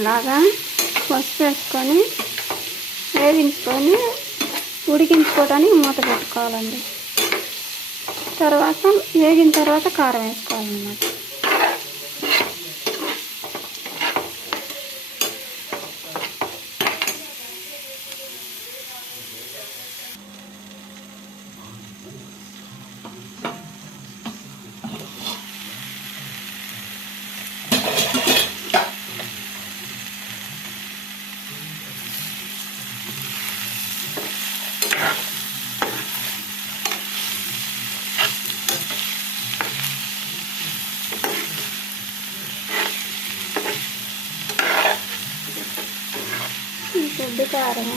ఇలాగా పసుపు వేసుకొని వేగించుకొని ఉడికించుకోవడానికి మూత పెట్టుకోవాలండి. తర్వాత వేగిన తర్వాత కారం వేసుకోవాలన్నమాట. ఉద్ది కారం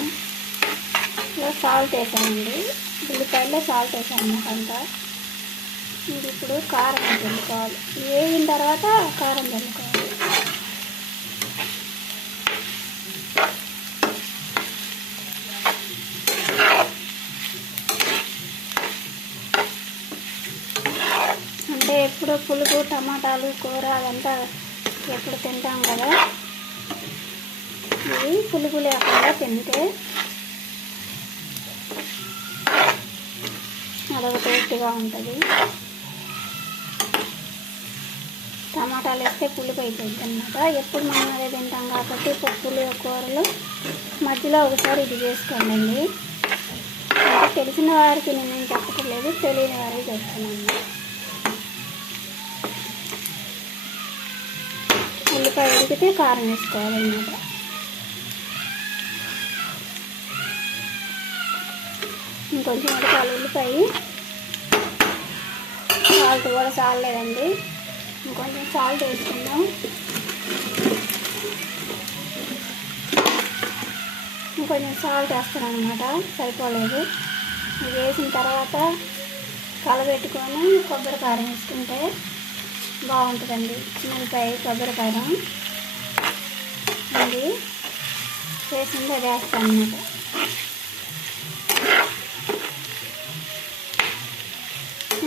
ఇలా సాల్ట్ వేసానండి. ఉల్లిపాయల్లో సాల్ట్ వేసాను అంతా. ఇది ఇప్పుడు కారం చల్లుకోవాలి. వేగిన తర్వాత కారం చల్లుకోవాలి. అంటే ఎప్పుడు పులుపు టమాటాలు కూర అదంతా ఎప్పుడు తింటాం కదా, ఇది పులుపు లేకుండా తింటే అదొక టేస్ట్గా ఉంటుంది. టమాటాలు వేస్తే పులుపు అయిపోయింది అన్నమాట. ఎప్పుడు మనం అదే తింటాం కాబట్టి పప్పులు కూరలు మధ్యలో ఒకసారి ఇది చేసుకోండి. అంటే తెలిసిన వారికి నేను చెప్పట్లేదు, తెలియని వారికి చెప్తున్నాను. ఉల్లిపాయ ఉడికితే కారం వేసుకోవాలన్నమాట. ఇంకొంచెం ఉడకాలి ఉల్లిపాయ. సాల్ట్ కూడా చాలలేదండి, ఇంకొంచెం సాల్ట్ వేసుకుందాం. ఇంకొంచెం సాల్ట్ వేస్తాను అనమాట, సరిపోలేదు. ఇది వేసిన తర్వాత కలబెట్టుకొని కొబ్బరి కారం వేసుకుంటే బాగుంటుందండి. ఉల్లిపాయ కొబ్బరి కారం అది వేసింది, అది వేస్తాను అన్నమాట.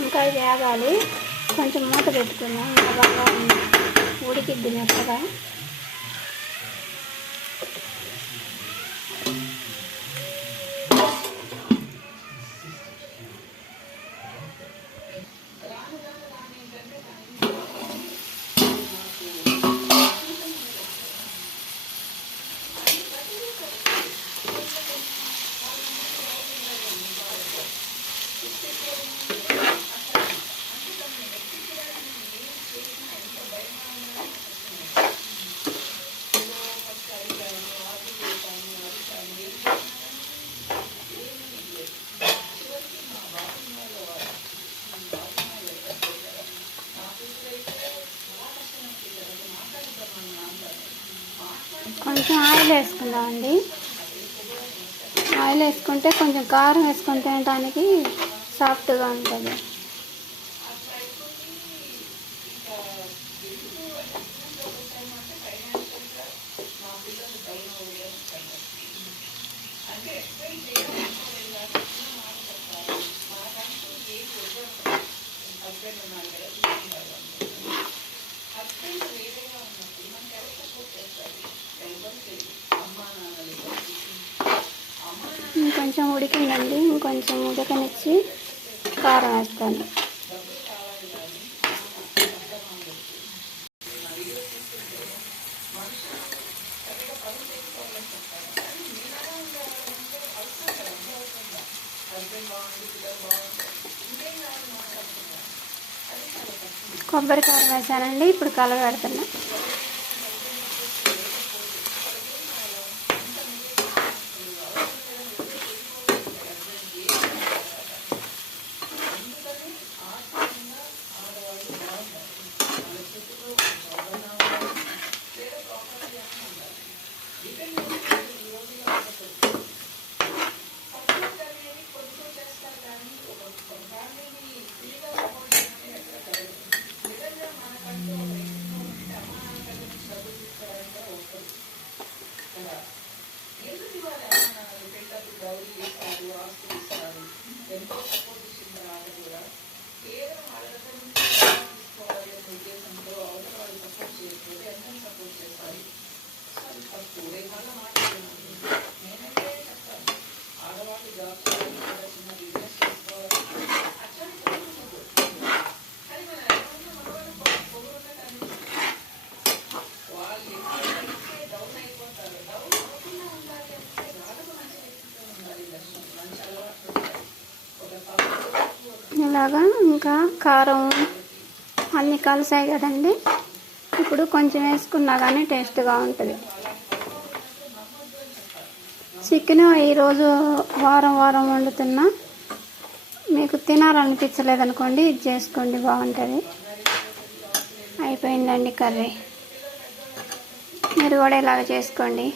ఇంకా ఇది వేగాలి, కొంచెం మూత పెట్టుకుందాం. ఇంకా బాగా ఉడికిద్ది మెత్తగా. కొంచెం ఆయిల్ వేసుకుందామండి. ఆయిల్ వేసుకుంటే కొంచెం కారం వేసుకొని తినడానికి సాఫ్ట్గా ఉంటుంది. ఇంకొంచెం ఉడికిందండి, ఇంకొంచెం ఉడకనిచ్చి కారం వేస్తాను. కొబ్బరి కారం వేసానండి, ఇప్పుడు కలబెడుతున్నా. ఇలాగా ఇంకా కారం అన్నీ కలిసాయి కదండి. ఇప్పుడు కొంచెం వేసుకున్నా కానీ టేస్ట్గా ఉంటుంది. చికెన్ ఈరోజు వారం వండుతున్నా. మీకు తినాలనిపించలేదనుకోండి ఇది చేసుకోండి, బాగుంటుంది. అయిపోయిందండి కర్రీ. మీరు కూడా ఇలాగ చేసుకోండి.